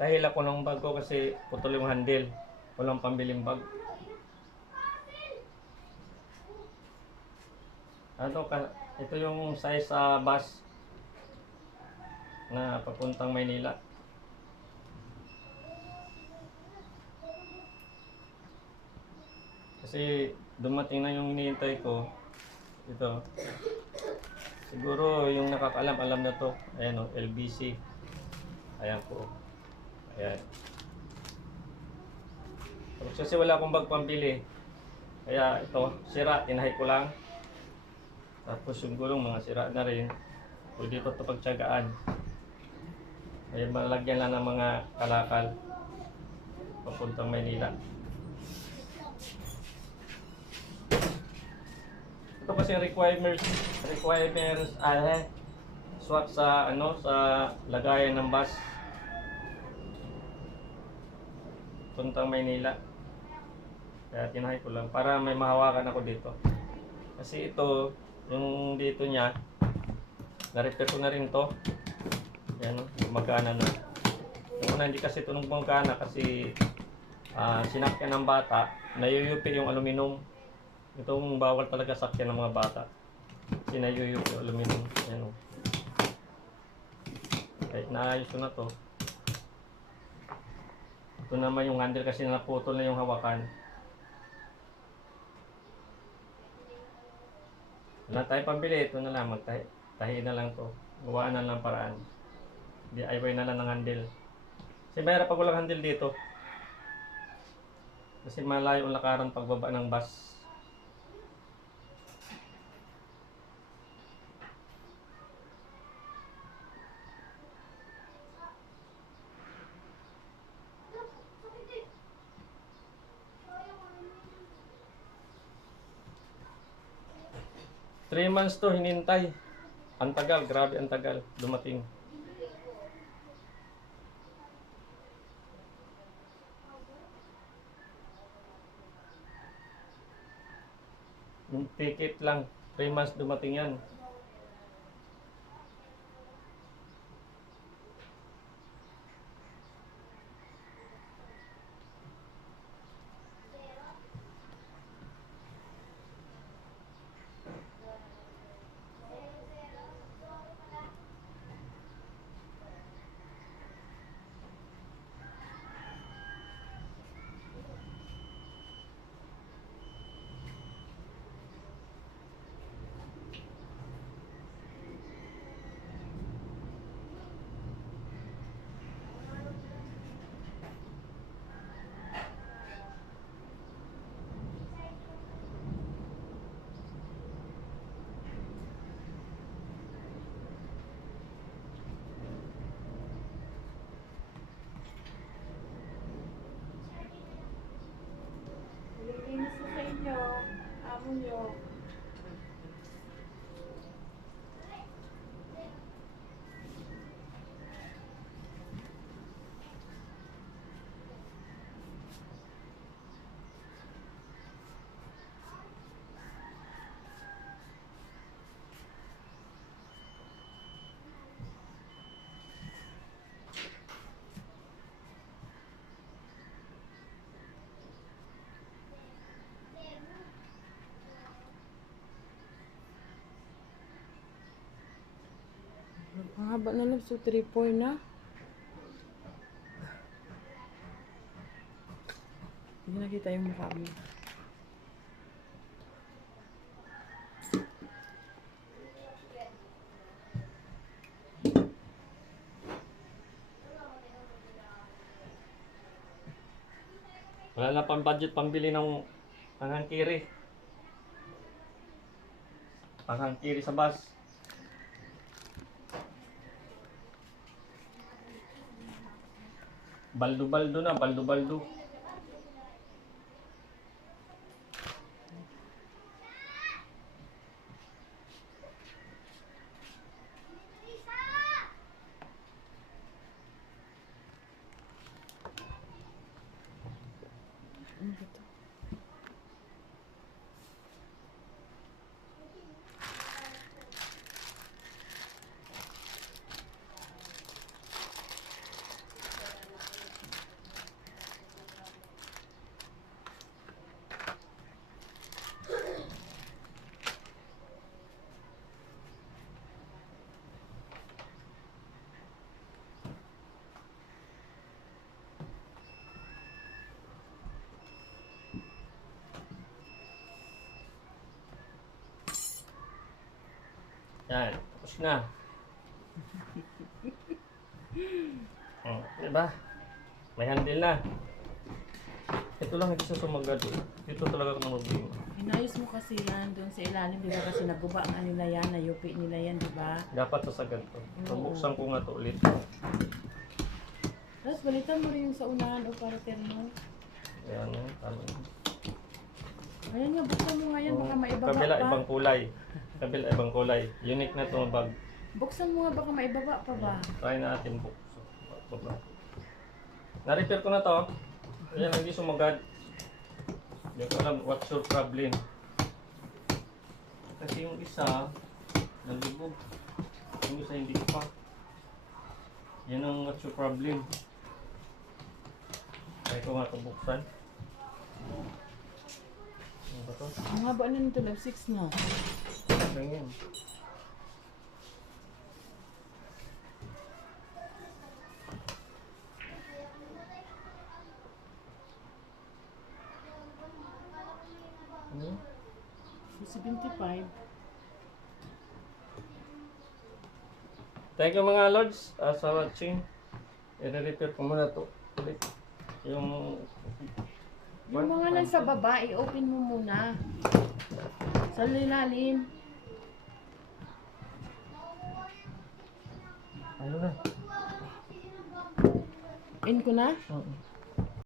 Dahil ako ng bag ko kasi putol yung handle. Walang pambiling bag. Ano ka, ito yung size sa bus na papuntang Maynila. Kasi dumating na yung hinihintay ko. Ito. Siguro yung nakakalam, alam na to. Ayan o, LBC. Ayan po. Ayan. Tapos kasi wala akong bag pambili. Kaya ito, sira, tinahi ko lang. Tapos yung gulong, mga sira na rin. Pwede ko ito pagtsagaan. Ay malagyan lang ng mga kalakal. Papuntang Maynila. Ito kasi requirements swak sa ano sa lagayan ng bus puntang Maynila. Kaya tinahay ko lang para may mahawakan ako dito. Kasi ito, yung dito niya, na-repair ko na rin to. Yan, gumagana na. Yung una hindi kasi ito nung gumagana kasi sinakyan ng bata, nayuyupi yung aluminum. Itong bawal talaga sakyan ng mga bata. Kasi nayuyupi yung aluminum. Yan o. Kahit naayos ko na to. Ito naman yung handle kasi naputol na yung hawakan. Wala tayo pambili, ito na lang, magtahi na lang to. Gawaan na lang paraan. DIY na lang ng handle. Kasi mahirap pag walang handle dito. Kasi malayo ang lakaran pagbaba ng bus. Three months to hinintay. Ang tagal, grabe ang tagal dumating. Yung ticket lang, 3 months dumating yan. Linis ko sa inyo, amo nyo. Ang haba na lang, so 3-4 na. Hindi nakita yung mukha mo. Wala na pang budget pambili ng panghangkiri. Panghangkiri sa bus. Baldo-baldo na, baldo-baldo. Ano ba ito? Yan, tapos na. Oh, diba? May handle na. Ito lang hindi siya sumagad eh. Dito talaga ako problema. Inayos mo kasi yan doon sa ilalim, di ba? Kasi naguba nga nila yan, nayupi nila yan, di ba? Dapat sasagad to. Pabuksan ko nga to ulit. Tapos balitan mo rin yung sa unahan o para terno. Ayan, tama. Ayan nga, buksan mo nga yan, baka maibaba Kabila, pa. ibang kulay. Kabila, ibang kulay. Unique na itong bag. Buksan mo nga, baka maibaba pa ba? Try natin po. Na-repair ko na to. Ayan, hindi sumagad. Hindi ko alam what's your problem. Kasi yung isa, nalubog. Yung isa hindi pa. Yan ang what's your problem. Try ko nga ito buksan. Ano ba to? Ang haba na nito, love 6 na. Ganyan. Ano? 75. Thank you mga lords sa watching. I-repair ko muna to ulit. Yung Yung mga nasa baba, i-open mo muna. Sa lilalim. ano na? In ko na? Oo.